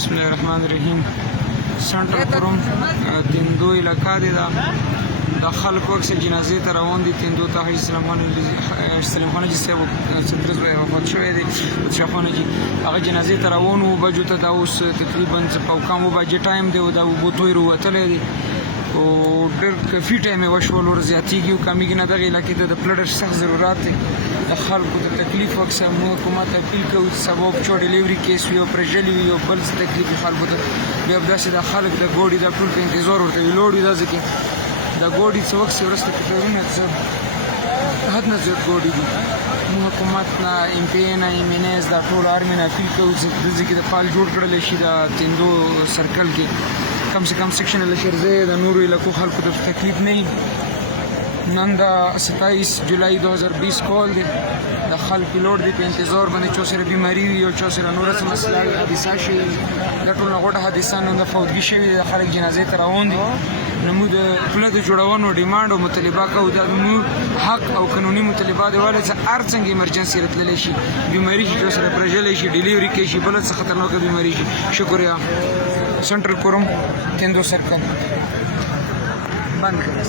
بسم الله الرحمن الرحیم. سنټر کوم تندو علاقہ دی دا خلکو اکثر جنازې ته روان دي. تندو ته حاجي سلیم خان حاجي صاحب څلورس به وفات شوی دی. شاه خان حاجي هغه جنازې ته روان وو. بجو ته دا اوس تقریبا پاو کم وبجې ټایم دی او دا اوبو توی راوتلی دی او ډېر کافي ټایم یې وشول. ور زیاتېږي او کمیږي نه. دغه علاقې ته د پلډر سخت ضرورت دی. د خلکو د تکلیف اکثر موږ حکومت ته اپیل کوو چې سبا په چا ډلیوري کیس وي او پرژلي وي او بل څه تکلیف وي خلکو ته، بیا همداسې د خلک د ګوډي دا ټول په انتظار ورته وي. لوړ وي دا ځکه دا ګوډي څه وخت وروسته کټرونه حد نه زیات ګوډي دي. موږ حکومت نه، ایم پی نه، ایم این ایس دا ټول آرمي نه اپیل کوو چې دلته کې د پال جوړ کړلی شي. دا تندو سرکل کې کم سے کم سیکشن لشرزه د نورو علاقو خلکو ته تکلیف نه وي. نن دا 27 جولائی 2020 کال دی. د خلکو لوړ دی په انتظار باندې چا سره بیماري وي او چا سره نوره څه مسله وي، حادثه شوې وي. دا ټول نه غوټه حادثه نن د فوتګي شوي د خلک جنازې ته روان دي. نو موږ د پله د جوړونو ډیمانډ او مطالبه کوو. دا زموږ حق او قانوني مطالبات دی ولې چې هر څنګه ایمرجنسي راتللی شي، بیماري شي، چا سره پرژلی شي، ډلیوري کوي شي، بله څه خطرناکه بیماري شي. شکریہ. سنټر کوروم تندو سرکل بند کړه.